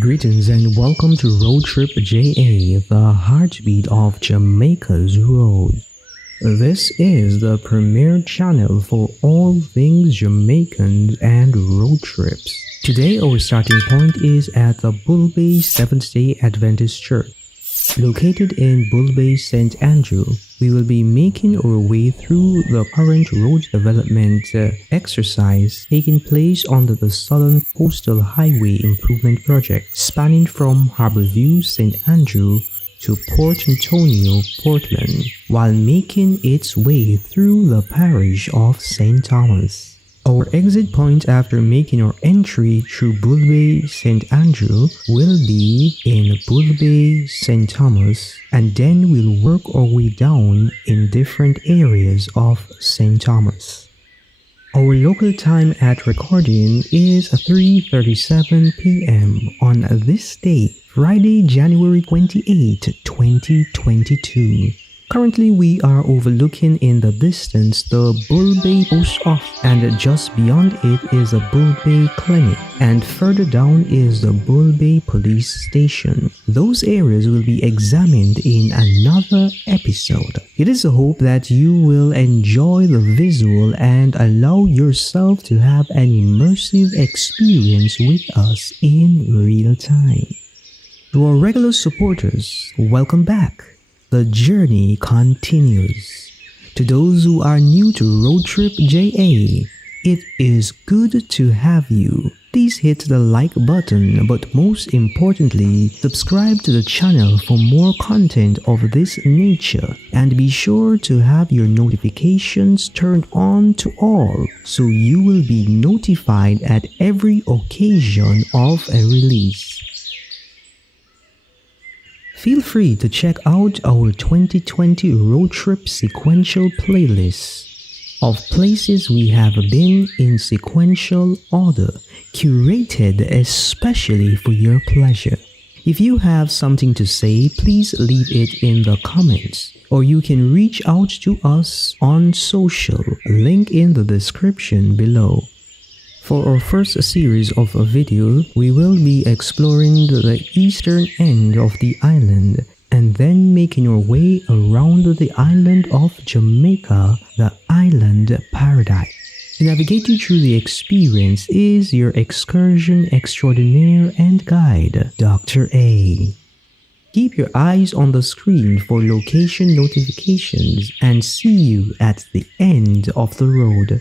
Greetings and welcome to RoadTripja, the heartbeat of Jamaica's roads. This is the premier channel for all things Jamaicans and road trips. Today our starting point is at the Bull Bay Seventh-day Adventist Church. Located in Bull Bay, St. Andrew, we will be making our way through the current road development exercise taking place under the Southern Coastal Highway Improvement Project, spanning from Harborview, St. Andrew to Port Antonio, Portland, while making its way through the parish of St. Thomas. Our exit point after making our entry through Bull Bay, St. Andrew will be in Bull Bay, St. Thomas, and then we'll work our way down in different areas of St. Thomas. Our local time at recording is 3:37 p.m. on this day, Friday, January 28, 2022. Currently, we are overlooking in the distance the Bull Bay Post Office, and just beyond it is the Bull Bay Clinic, and further down is the Bull Bay Police Station. Those areas will be examined in another episode. It is a hope that you will enjoy the visual and allow yourself to have an immersive experience with us in real time. To our regular supporters, welcome back. The journey continues. To those who are new to RoadTripja, it is good to have you. Please hit the like button, but most importantly, subscribe to the channel for more content of this nature, and be sure to have your notifications turned on to all so you will be notified at every occasion of a release. Feel free to check out our 2020 road trip sequential playlist of places we have been in sequential order, curated especially for your pleasure. If you have something to say, please leave it in the comments, or you can reach out to us on social, link in the description below. For our first series of a video, we will be exploring the eastern end of the island and then making our way around the island of Jamaica, the island paradise. To navigate you through the experience is your excursion extraordinaire and guide, Dr. A. Keep your eyes on the screen for location notifications and see you at the end of the road.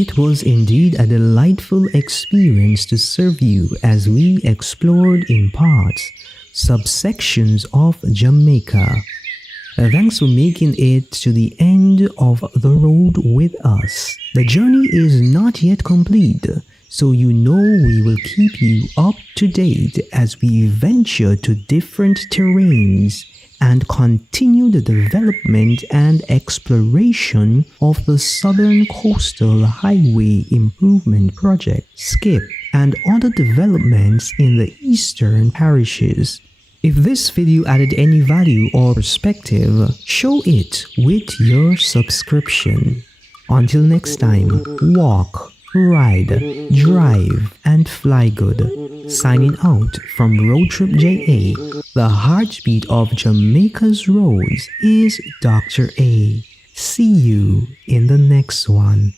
It was indeed a delightful experience to serve you as we explored in parts, subsections of Jamaica. Thanks for making it to the end of the road with us. The journey is not yet complete, so you know we will keep you up to date as we venture to different terrains and continue the development and exploration of the Southern Coastal Highway Improvement Project, SKIP, and other developments in the eastern parishes. If this video added any value or perspective, show it with your subscription. Until next time, walk, ride, drive, and fly good. Signing out from RoadTripja, the heartbeat of Jamaica's roads is Dr. A. See you in the next one.